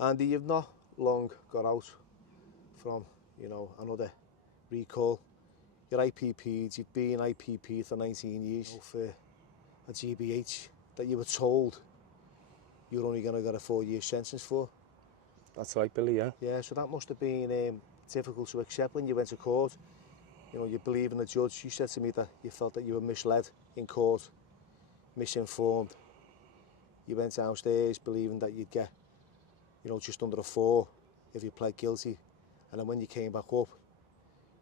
Andy, you've not long got out from, another recall. You're IPP'd, you've been IPP for 19 years for a GBH that you were told you're only going to get a 4-year sentence for. That's right, Billy, yeah. Yeah, so that must have been difficult to accept when you went to court. You believe in the judge. You said to me that you felt that you were misled in court, misinformed. You went downstairs believing that you'd get, just under a 4 if you pled guilty. And then when you came back up,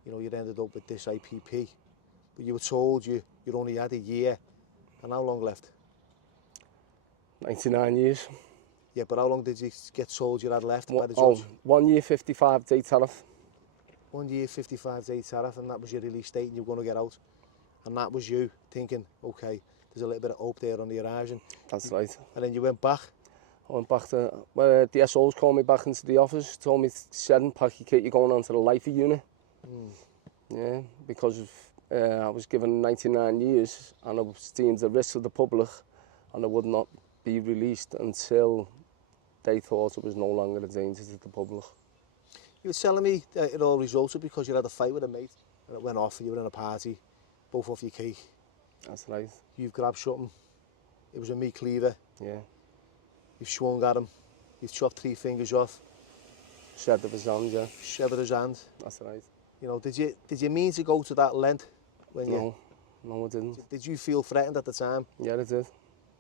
you'd ended up with this IPP. But you were told you only had a year. And how long left? 99 years. Yeah, but how long did you get told you had left by the judge? 1 year, 55 day tariff. 1 year, 55 day tariff, and that was your release date and you were going to get out. And that was you thinking, okay, there's a little bit of hope there on the horizon. That's right. And then you went back? I went back to, well, the SOs called me back into the office, told me, said, pack your kit, you're going on to the lifer unit. Yeah, because I was given 99 years and I was deemed a risk to the public and I would not be released until they thought it was no longer a danger to the public. You were telling me that it all resulted because you had a fight with a mate and it went off and you were in a party, both off your cake. That's right. You've grabbed something, it was a meat cleaver. Yeah. You've swung at him, you've chopped 3 fingers off. Severed his hand, yeah. Severed his hand. That's right. Did you mean to go to that length? No, I didn't. Did you feel threatened at the time? Yeah, I did.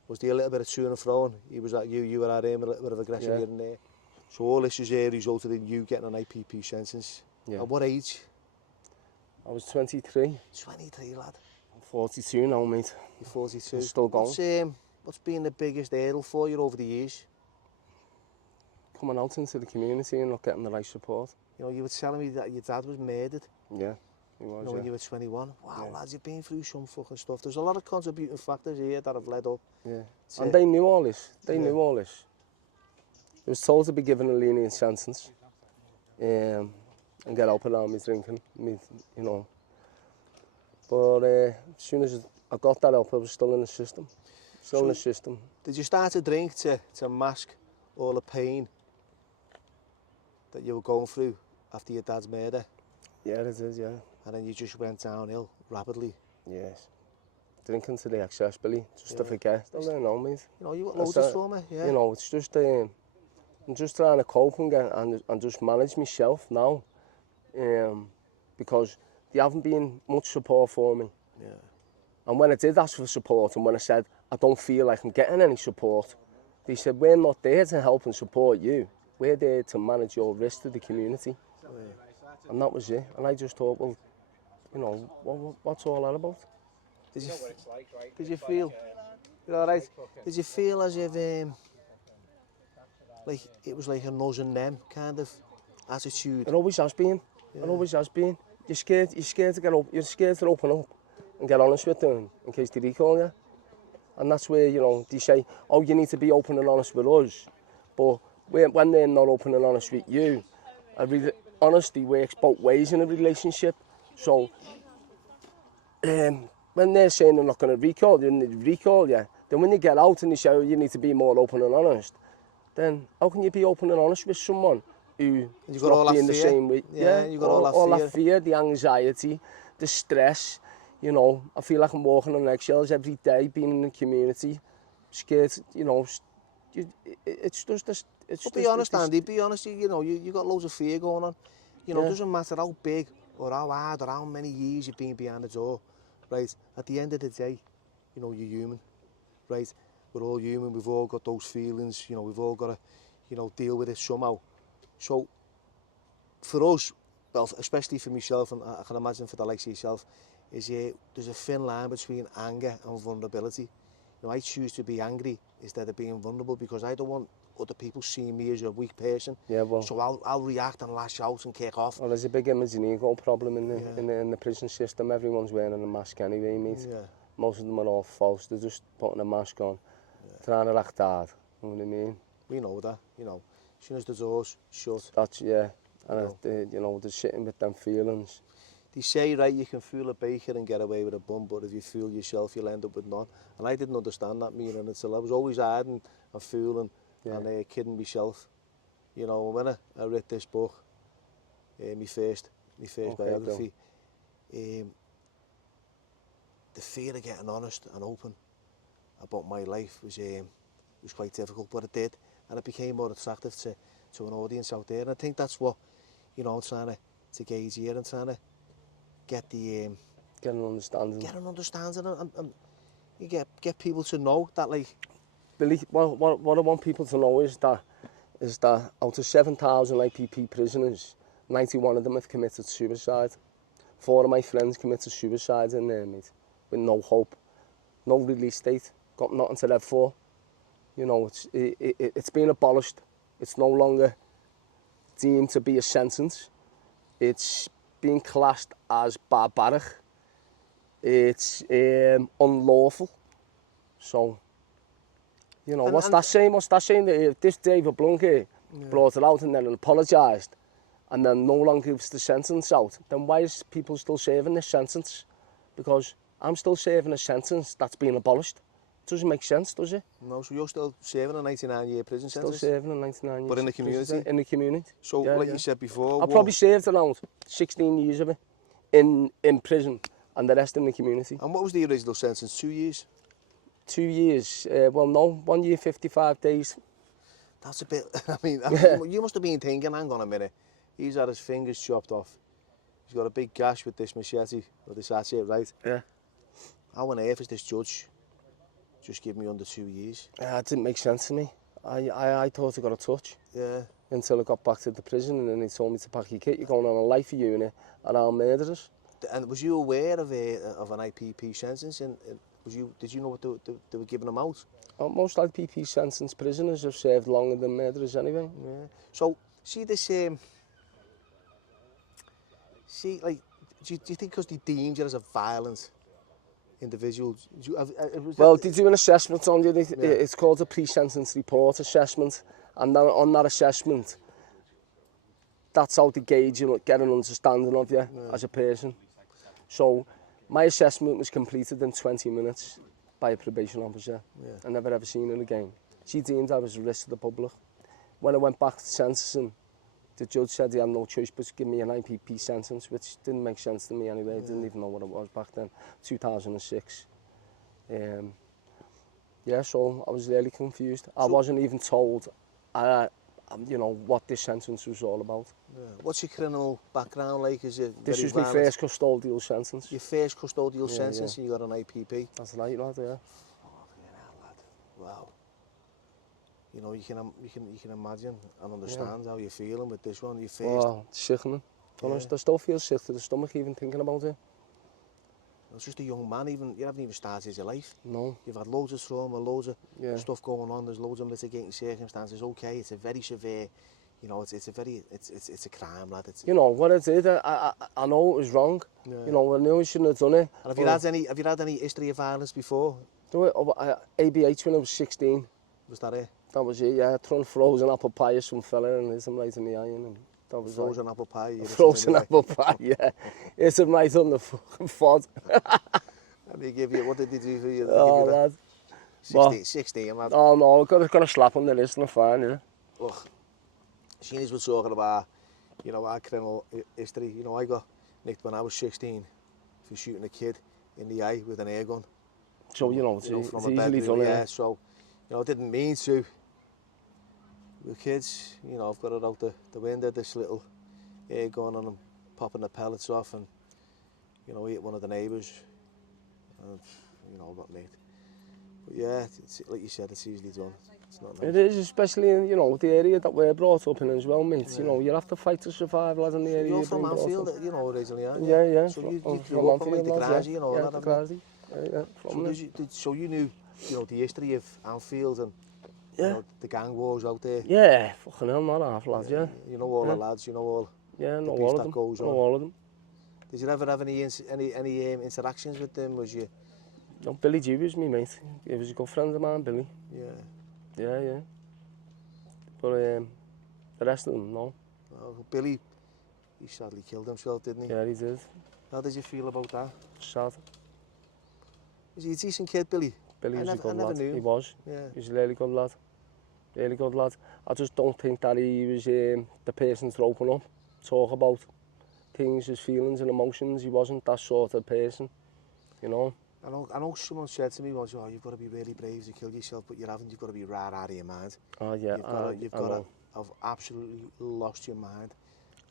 Was there a little bit of to and fro? He was at you, you were at him, a little bit of aggression here and there. So all this is resulted in you getting an IPP sentence. Yeah. At what age? I was 23. 23, lad. I'm 42 now, mate. You're 42. I'm still going. What's been the biggest hurdle for you over the years? Coming out into the community and not getting the right support. You were telling me that your dad was murdered. Yeah, he was, when you were 21. Wow, lads, you've been through some fucking stuff. There's a lot of contributing factors here that have led up. Yeah. And they knew all this. They knew all this. I was told to be given a lenient sentence and get help around me drinking, But as soon as I got that help, I was still in the system. In the system. Did you start to drink to mask all the pain that you were going through after your dad's murder? Yeah, it is, yeah. And then you just went downhill rapidly? Yes. Drinking to the excess, Billy, just to forget. I don't know, mate. You got loads of trauma, yeah. It's just, I'm just trying to cope and just manage myself now. Because there haven't been much support for me. Yeah. And when I did ask for support and when I said, I don't feel like I'm getting any support, they said, we're not there to help and support you. We're there to manage your risk to the community. Yeah. And that was it. And I just thought, well, what's all that about? Did you feel, you're all right? Did you feel as if, like it was like a us and them kind of attitude? It always has been. Yeah. It always has been. You're scared to get up. You're scared to open up and get honest with them in case they recall you. And that's where, they say, oh, you need to be open and honest with us. But when they're not open and honest with you, honesty works both ways in a relationship. So when they're saying they're not going to recall you, then when you get out and they say, oh, you need to be more open and honest, then how can you be open and honest with someone who's not being the same way? Yeah, you got all that fear, the anxiety, the stress. I feel like I'm walking on eggshells every day, being in the community, scared, it's just this... But be honest, Andy, be honest, you got loads of fear going on. It doesn't matter how big or how hard or how many years you've been behind the door, right? At the end of the day, you're human, right? We're all human, we've all got those feelings, we've all got to, deal with it somehow. So, for us, well, especially for myself, and I can imagine for the likes of yourself, there's a thin line between anger and vulnerability. I choose to be angry instead of being vulnerable because I don't want other people seeing me as a weak person. Yeah, well, so I'll react and lash out and kick off. Well, there's a big image and ego problem in the prison system. Everyone's wearing a mask anyway, mate. Yeah. Most of them are all false. They're just putting a mask on, trying to act hard. You know what I mean? We know that, As soon as the door's shut. That's, yeah. And, they're sitting with them feelings. They say, right, you can fool a baker and get away with a bum, but if you fool yourself, you'll end up with none. And I didn't understand that meaning until I was always hiding and fooling and kidding myself, You know, when I read this book, my first biography, the fear of getting honest and open about my life was quite difficult, but it did, and it became more attractive to an audience out there. And I think that's what, you know, I'm trying to gauge here. I'm trying to get the Get an understanding. Get an understanding, and you get people to know that, like. Billy, what I want people to know is that out of 7,000 IPP prisoners, 91 of them have committed suicide. 4 of my friends committed suicide in there, mate, with no hope, no release date, got nothing to live for. You know, it's been abolished. It's no longer deemed to be a sentence. It's being classed as barbaric. It's unlawful. So, you know, what's that saying? What's that saying? That if this David Blunkett brought it out and then apologised and then no longer gives the sentence out, then why is people still serving this sentence? Because I'm still serving a sentence that's been abolished. Doesn't make sense, does it? No, so you're still serving a 99-year prison sentence? Still serving a 99 year. But in the community? In the community. So, yeah, like you said before... I probably served around 16 years of it in prison and the rest in the community. And what was the original sentence? 2 years? 2 years, well no, 1 year, 55 days. That's a bit, I mean you must have been thinking, hang on a minute, he's had his fingers chopped off. He's got a big gash with this machete, or this hatchet, right? Yeah. How on earth is this judge just give me under 2 years? It didn't make sense to me. I thought I got a touch. Yeah. Until I got back to the prison and then he told me to pack your kit, you're going on a life unit around murderers. And was you aware of an IPP sentence? And did you know what they were giving them out? Most IPP sentence prisoners have served longer than murderers anyway. Yeah. So see this. See, like, do you think because they deemed you as a violent individual? Well, they do an assessment on you. It's called a pre-sentence report assessment, and then on that assessment, that's how they gauge you, get an understanding of you as a person. So my assessment was completed in 20 minutes by a probation officer. I never ever seen it again. She deemed I was a risk to the public. When I went back to sentencing, the judge said he had no choice but to give me an IPP sentence, which didn't make sense to me anyway. I didn't even know what it was back then, 2006. Yeah, so I was really confused. I wasn't even told, you know, what this sentence was all about. Yeah. What's your criminal background like? Is it This was violent? my first custodial sentence. Your first custodial sentence, and you got an IPP? That's right, lad, yeah. Fucking hell, lad. Wow. You know, you can imagine and understand how you're feeling with this one. Your first... Oh, it's sickening. Honest, I still feel sick to the stomach even thinking about it. It's just a young man, you haven't even started your life. No. You've had loads of trauma, loads of stuff going on, there's loads of mitigating circumstances. Okay, it's a very severe, you know, it's a crime, lad. You know, what I did, I know it was wrong. Yeah. You know, I knew I shouldn't have done it. And have you had any history of violence before? ABH when I was 16. Was that it? That was it, yeah. I thrown frozen apple pie at some fella and hit him right in the eye. And that was frozen apple pie? Frozen apple pie, yeah. Hit him right on the fucking fod. And they give you, what did they do for you? Oh, lad. 16, lad. Oh, no, I got a slap on the wrist and I'm fine, yeah. Look, seeing as we're talking about, you know, our criminal history, you know, I got nicked when I was 16 for shooting a kid in the eye with an air gun. So, you know, it's easily done, yeah. So, you know, I didn't mean to. With kids, you know, I've got it out the window, this little air gun, and I'm popping the pellets off, and, you know, hit one of the neighbours, and, you know, got nicked. But yeah, it's, like you said, it's easily done. It's not nice. It is, especially in, you know, the area that we're brought up in as well, mate. Yeah. You know, you have to fight to survive, lad, in the area. You're from Anfield, you know, originally, aren't you? Yeah, yeah. So you grew up on, like, the Grassy and all that, haven't you? Yeah. So you knew, you know, the history of Anfield and, you know, the gang wars out there. Yeah, fucking hell, not half, lads, yeah. You know all the lads, you know all the beef all that of goes on. Know all of them. Did you ever have any interactions with them? Was you? No, Billy G was me, mate. He was a good friend of mine, Billy. Yeah. Yeah. But the rest of them, no. Oh, Billy, he sadly killed himself, didn't he? Yeah, he did. How did you feel about that? Sad. Was he a decent kid, Billy? Billy was a good lad. Knew. He was. Yeah. He was a really good lad. Really good lad. I just don't think that he was the person to open up, talk about things, his feelings and emotions. He wasn't that sort of person, you know. I know someone said to me once, oh, you've got to be really brave to kill yourself, but you haven't. You've got to be right out of your mind. Oh yeah, You've got to have absolutely lost your mind.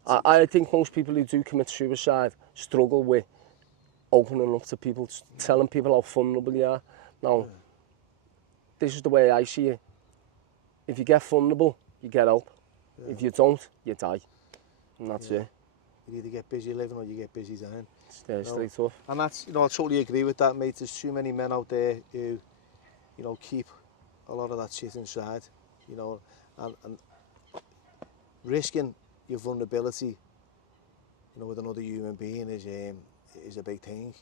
I think most people who do commit suicide struggle with opening up to people, telling people how vulnerable you are. Now, this is the way I see it. If you get vulnerable, you get help. Yeah. If you don't, you die. And that's it. You either get busy living or you get busy dying. Straight tough. And that's, you know, I totally agree with that, mate. There's too many men out there who, you know, keep a lot of that shit inside, you know, and risking your vulnerability, you know, with another human being is a big thing,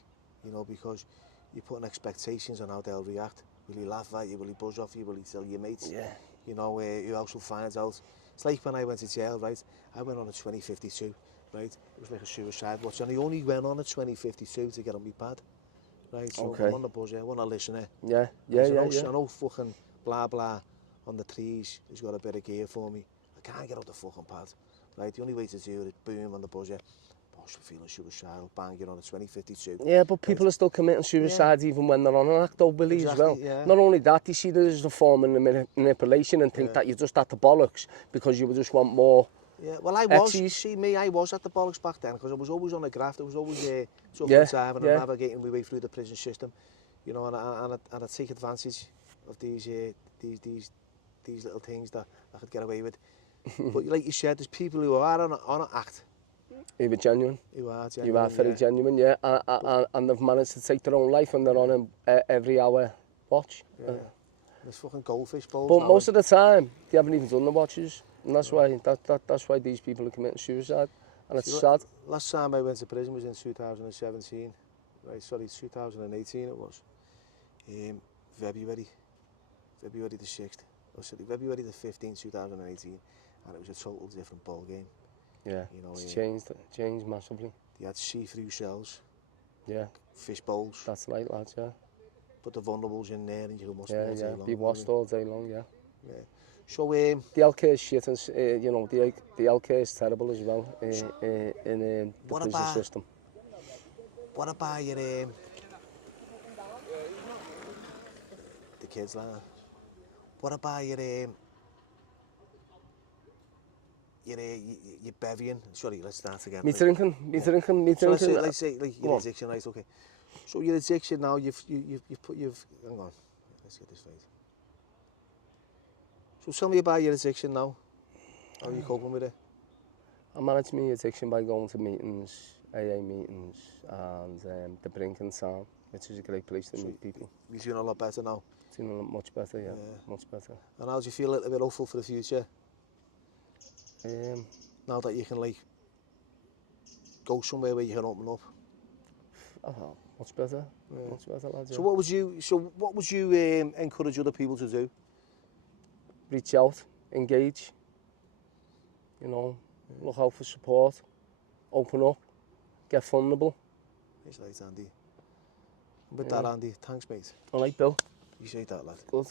you know, because you're putting expectations on how they'll react. Will he laugh at you? Will he buzz off you? Will he tell your mates? Yeah. You know, who else will find out? It's like when I went to jail, right? I went on a 2052, right? It was like a suicide watch, and I only went on a 2052 to get on my pad, right? So okay. I'm on the buzzer, I'm on a listener. Yeah. I know fucking blah blah on the trees. He's got a bit of gear for me. I can't get off the fucking pad, right? The only way to do it is boom on the buzzer. I'm feeling suicidal, bang, you're on a 2052. Yeah, but people are still committing suicide even when they're on an act, though, Billy, as well. Yeah. Not only that, they see that as a form of manipulation and think that you just at the bollocks because you just want more. Yeah, well, I was at the bollocks back then because I was always on the graft. I was always talking to time and navigating my way through the prison system, you know, and I take advantage of these little things that I could get away with. But like you said, there's people who are on an act. Who are genuine. You are genuine. You are very genuine, yeah. And they've managed to take their own life and they're on a every hour watch. Yeah. There's fucking goldfish bowls. But most of the time, they haven't even done the watches. And that's why that's why these people are committing suicide. And it's sad. Last time I went to prison was in 2017. Right, sorry, 2018 it was. February the 6th. Oh, sorry, February the 15th, 2018. And it was a total different ball game. Yeah, you know, it's changed massively. They had see-through cells. Yeah. Fish bowls. That's right, lads, yeah. Put the vulnerables in there and you can watch them all day long. Be watched all day long, yeah. Yeah. So, the LK is shit, and you know, the LK is terrible as well in the prison system. What about your the kids like that? What about your bevying? Sorry, let's start again. Me drinking. So let's say like your addiction, right? Okay. So your addiction now, you've hang on, let's get this right. So tell me about your addiction now. How are you coping with it? I manage my addiction by going to meetings, AA meetings, and the Brinking Sound, which is a great place to meet people. You're feeling a lot better now? Feeling much better, yeah, much better. And how do you feel a bit hopeful for the future? Now that you can like go somewhere where you can open up. Oh, much better, much better, lads. So what would you encourage other people to do? Reach out, engage. You know, look out for support, open up, get vulnerable. It's right, Andy. With that, Andy, thanks, mate. All right, Bill. You say that, lad. Good.